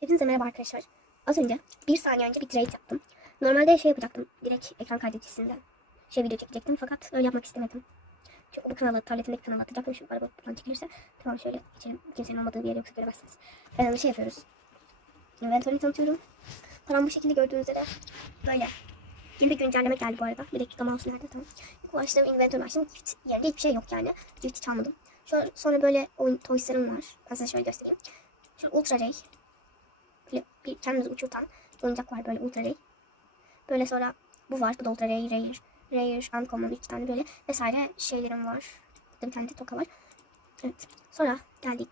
Hepinize merhaba arkadaşlar. Az önce bir saniye önce bir trade yaptım. Normalde şey yapacaktım. Direkt ekran kaydedicisinden şey video çekecektim fakat öyle yapmak istemedim. Çünkü bu kanalı, tabletimdeki kanalı atacaktım. Şu araba falan çekilirse. Tamam şöyle geçelim. Kimsenin olmadığı bir yer yoksa göremezsiniz. Ee, şey yapıyoruz. Inventory'yi tanıtıyorum. Param bu şekilde gördüğünüz üzere böyle. Yeni bir güncelleme geldi bu arada. Bir dakika mouse nerede tamam. Bu açtım inventory açtım. Gift yerinde hiçbir şey yok yani. Gift hiç almadım. Şöyle, sonra böyle oyun toyslarım var. Ben size şöyle göstereyim. Şöyle Ultra Ray. Bir kendimizi uçurtan oyuncak var böyle Ultra Ray. Böyle sonra bu var. Bu da Ultra Ray, Rare, Rare, Uncommon iki tane böyle vesaire şeylerim var. Burada bir tane de toka var. Evet. Sonra geldik.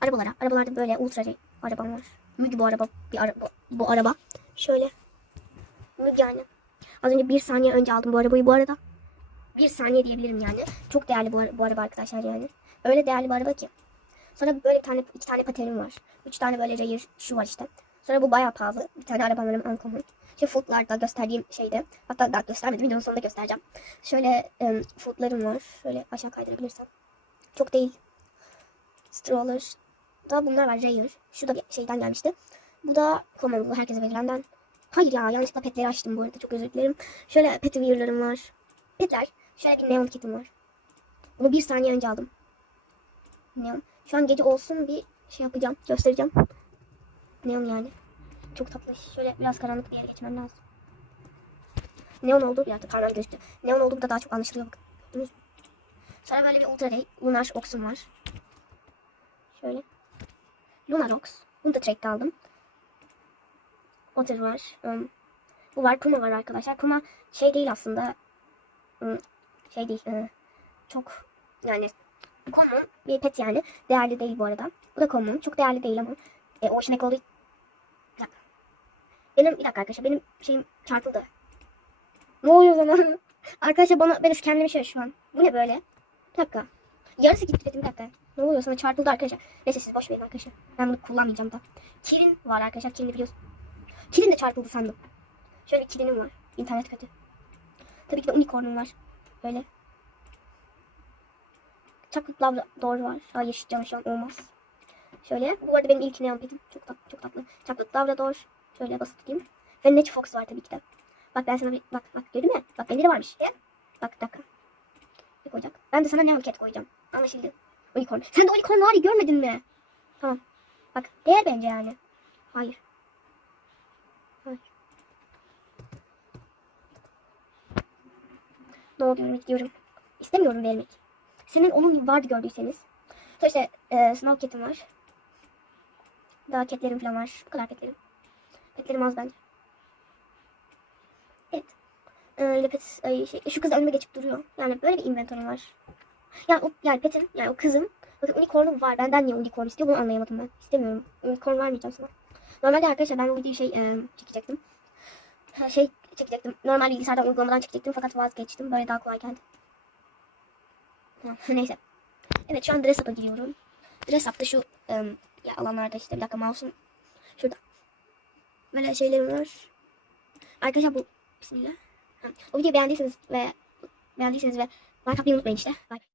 Arabalara. Arabalarda böyle Ultra Ray arabam var. Müg bu araba. Bir araba. Bu araba. Şöyle. Müg yani. Az önce bir saniye önce aldım bu arabayı bu arada. Bir saniye diyebilirim yani. Çok değerli bu, bu araba arkadaşlar yani. Öyle değerli bir araba ki. Sonra böyle bir tane, iki tane patenim var. Üç tane böyle rare şu var işte. Sonra bu bayağı pahalı. Bir tane arabam var uncommon. Şu footlarda gösterdiğim şeyde. Hatta daha göstermedim. Videonun sonunda göstereceğim. Şöyle um, footlarım var. Şöyle aşağı kaydırabilirsem. Çok değil. Stroller. Da bunlar var rare. Şu da bir şeyden gelmişti. Bu da common. Bu herkese verilenden. Hayır ya yanlışlıkla petleri açtım bu arada. Çok özür dilerim. Şöyle pet wear'larım var. Petler. Şöyle bir neon kitim var. Bunu bir saniye önce aldım. Neon. Şu an gece olsun bir şey yapacağım. Göstereceğim. Neon yani. Çok tatlı. Şöyle biraz karanlık bir yere geçmem lazım. Neon olduğu bir yerde parmağım gözüktü. Neon olduğu da daha çok anlaşılıyor bakın. Sonra böyle bir Ultra Ray Lunar Ox'um var. Şöyle. Lunar Ox. Bunu da track'te aldım. Otter var. Um, bu var. Kuma var arkadaşlar. Kuma şey değil aslında. um, şey değil. e, çok yani common bir pet yani. Değerli değil bu arada. Bu da common. Çok değerli değil ama. E, Echo olduğu... Bir. Benim bir dakika arkadaşlar. Benim şeyim çarpıldı. Ne oluyor zaman? arkadaşlar bana ben iskemlemişim şu an. Bu ne böyle? Bir dakika. Yarısı gitti dedim bir dakika. Ne oluyor sana çarpıldı arkadaşlar. Neyse siz boş verin arkadaşlar. Ben bunu kullanmayacağım da. Kirin var arkadaşlar. Kirin'i biliyorsun. Kirin de çarpıldı sandım. Şöyle kirinim var. İnternet kötü. Tabii ki de unicornum var. Böyle. Chocolate Labrador var. Hayır canım şu an olmaz. Şöyle. Bu arada benim ilk neon petim. Çok tatlı. Çok tatlı. Chocolate Labrador. Şöyle basıp tutayım. Ve Natch Fox var tabii ki de. Bak ben sana bir bak bak gördün mü? Bak bende de varmış. Gel. Bak dakika. Ne koyacak? Ben de sana neon cat koyacağım. Anlaşıldı. Unicorn. Sen de unicorn var ya görmedin mi? Tamam. Bak değer bence yani. Hayır. Hayır. Ne oluyor diyorum. İstemiyorum vermek. Senin onun vardı gördüyseniz. Sonra işte e, Snow Cat'im var. Daha catlerim falan var. Bu kadar petlerim. Petlerim az bence. Evet. E, öyle ay, şey, şu kız da önüme geçip duruyor. Yani böyle bir inventory'm var. Yani o yani petin yani o kızın bakın unicorn'um var. Benden niye unicorn istiyor bunu anlayamadım ben. İstemiyorum. Unicorn vermeyeceğim sana. Normalde arkadaşlar ben bu videoyu şey e, çekecektim. Ha, şey çekecektim. Normal bilgisayardan uygulamadan çekecektim fakat vazgeçtim. Böyle daha kolay geldi. Ha, neyse. Evet şu an dress up'a giriyorum. Dress up'ta şu ım, ya alanlarda işte bir dakika mouse'um şurada. Böyle şeylerim var. Arkadaşlar bu bismillah. Ha, o videoyu beğendiyseniz ve beğendiyseniz ve like atmayı unutmayın işte. Bye.